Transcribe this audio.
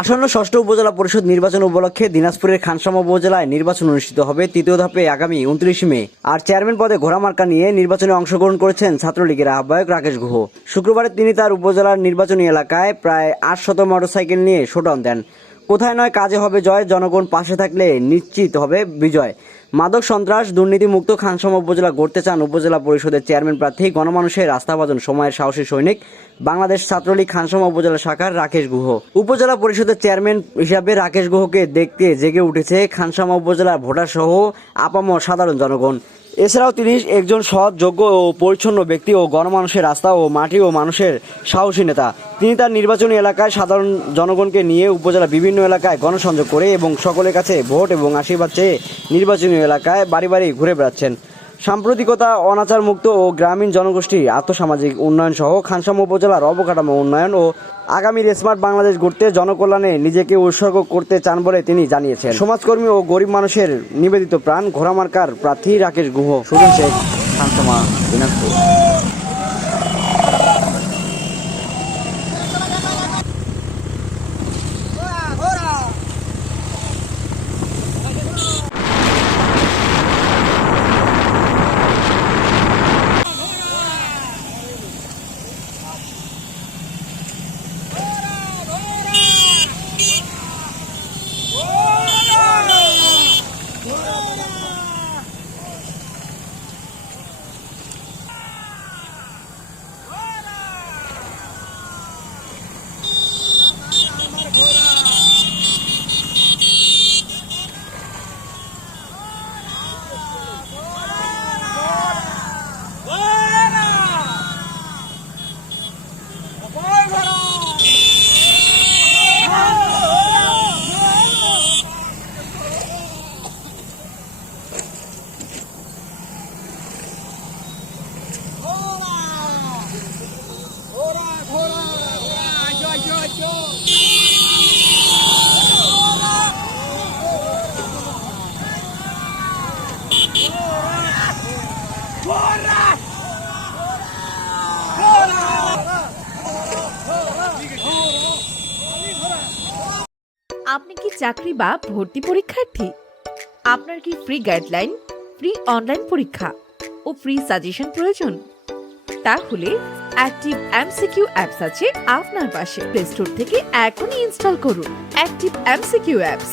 আসন্ন ষষ্ঠ উপজেলা পরিষদ নির্বাচন উপলক্ষে দিনাজপুরের খানসামা উপজেলায় নির্বাচন অনুষ্ঠিত হবে তৃতীয় ধাপে আগামী 29 মে। আর চেয়ারম্যান পদে ঘোড়ামার্কা নিয়ে নির্বাচনে অংশগ্রহণ করেছেন ছাত্রলীগের আহ্বায়ক রাকেশ গুহ। শুক্রবার তিনি তার উপজেলার নির্বাচনী এলাকায় প্রায় 800 মোটরসাইকেল নিয়ে শোডাউন দেন। কোথায় নয় কাজে হবে জয়, জনগণ পাশে থাকলে নিশ্চিত হবে বিজয়। মাদক সন্ত্রাস দুর্নীতিমুক্ত খানসামা উপজেলা গড়তে চান উপজেলা পরিষদের চেয়ারম্যান প্রার্থী গণমানুষের আস্থাভাজন সময়ের সাহসী সৈনিক বাংলাদেশ ছাত্রলীগ খানসামা উপজেলা শাখার রাকেশ গুহ। উপজেলা পরিষদের চেয়ারম্যান হিসাবে রাকেশ গুহকে দেখতে জেগে উঠেছে খানসামা উপজেলার ভোটার সহ আপামর সাধারণ জনগণ। এছাড়াও তিনি একজন সৎ, যোগ্য ও পরিচ্ছন্ন ব্যক্তি ও গণমানুষের আস্থা ও মাটি ও মানুষের সাহসী নেতা। তিনি তার নির্বাচনী এলাকায় সাধারণ জনগণকে নিয়ে উপজেলা বিভিন্ন এলাকায় গণসংযোগ করে এবং সকলের কাছে ভোট এবং আশীর্বাদ চেয়ে নির্বাচনী এলাকায় বাড়ি বাড়ি ঘুরে বেড়াচ্ছেন। সাম্প্রতিকতা, অনাচার মুক্ত ও গ্রামীণ জনগোষ্ঠীর আর্থসামাজিক উন্নয়ন সহ খানসামা উপজেলার অবকাঠামো উন্নয়ন ও আগামীর স্মার্ট বাংলাদেশ গড়তে জনকল্যাণে নিজেকে উৎসর্গ করতে চান বলে তিনি জানিয়েছেন। সমাজকর্মী ও গরিব মানুষের নিবেদিত প্রাণ ঘোড়ামার্কার প্রার্থী রাকেশ গুহ। সুজন শেখ, খানসামা, দিনাজপুর। আপনি কি চাকরি বা ভর্তি পরীক্ষার্থী? আপনার কি ফ্রি গাইডলাইন, ফ্রি অনলাইন পরীক্ষা ও ফ্রি সাজেশন প্রয়োজন? তাহলে অ্যাক্টিভ এমসিকিউ অ্যাপস আছে আপনার পাশে। প্লে স্টোর থেকে এখনই ইনস্টল করুন অ্যাক্টিভ এমসিকিউ অ্যাপস।